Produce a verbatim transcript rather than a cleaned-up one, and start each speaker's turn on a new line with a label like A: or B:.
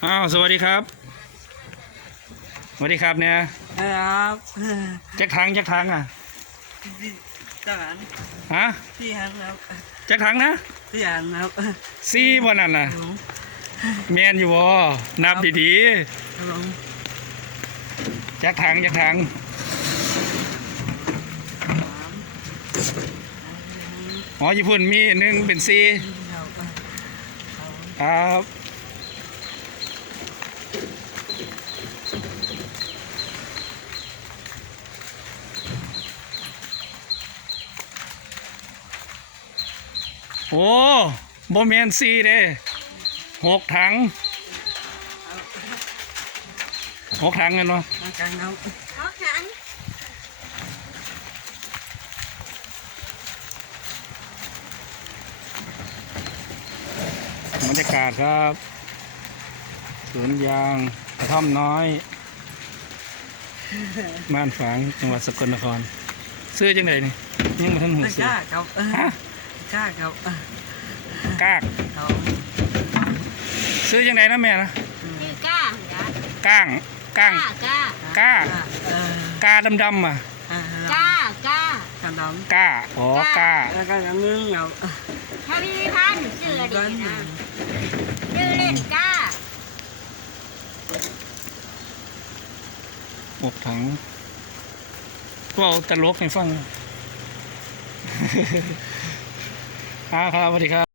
A: อ้าวสวัสดีครับสวัสดีครับเนี่ย
B: ครับ
A: แจ็คทังแจ็คทังอ่ะ
B: ทหาร
A: ฮะ
B: พี่ฮันครับ
A: แจ็คทังนะ
B: พี่ฮันครับ
A: ซีวันนั้นน่ะแมนอยู่บ่นับดีๆแจ็คทังแจ็คทังอ๋อญี่ปุ่นมีหนึ่งเป็นซีครับโอ้โบแมนซีเด้หกถังหกถังกันวะ
B: มากันครับโอเค
A: บรรยากาศครับสวนยางกระท่อมน้อยบ้านฝางจังหวัดสกลนครซื้อจังไดนี่ยังมาทันหูซื้อก
B: ล้าครับ
A: ฮะ
B: กล้าครับ
A: กากซื้อจังไดนะแม่นะ
C: ชื่อก้าจ้ะ
A: ก้างก้าง
C: ก้า
A: ก้าก้าดำๆอ่ะ
C: ก้าก้า
B: ขนม
A: ก้าอ๋อก้า
B: แล้วก็ยังนึ่งครับ
C: ถ้าพี่พันชื่ออะไรนะชื่อเล่นก้า
A: หกถังก็ตลกให้ฟังครับครับสวัสดีครับ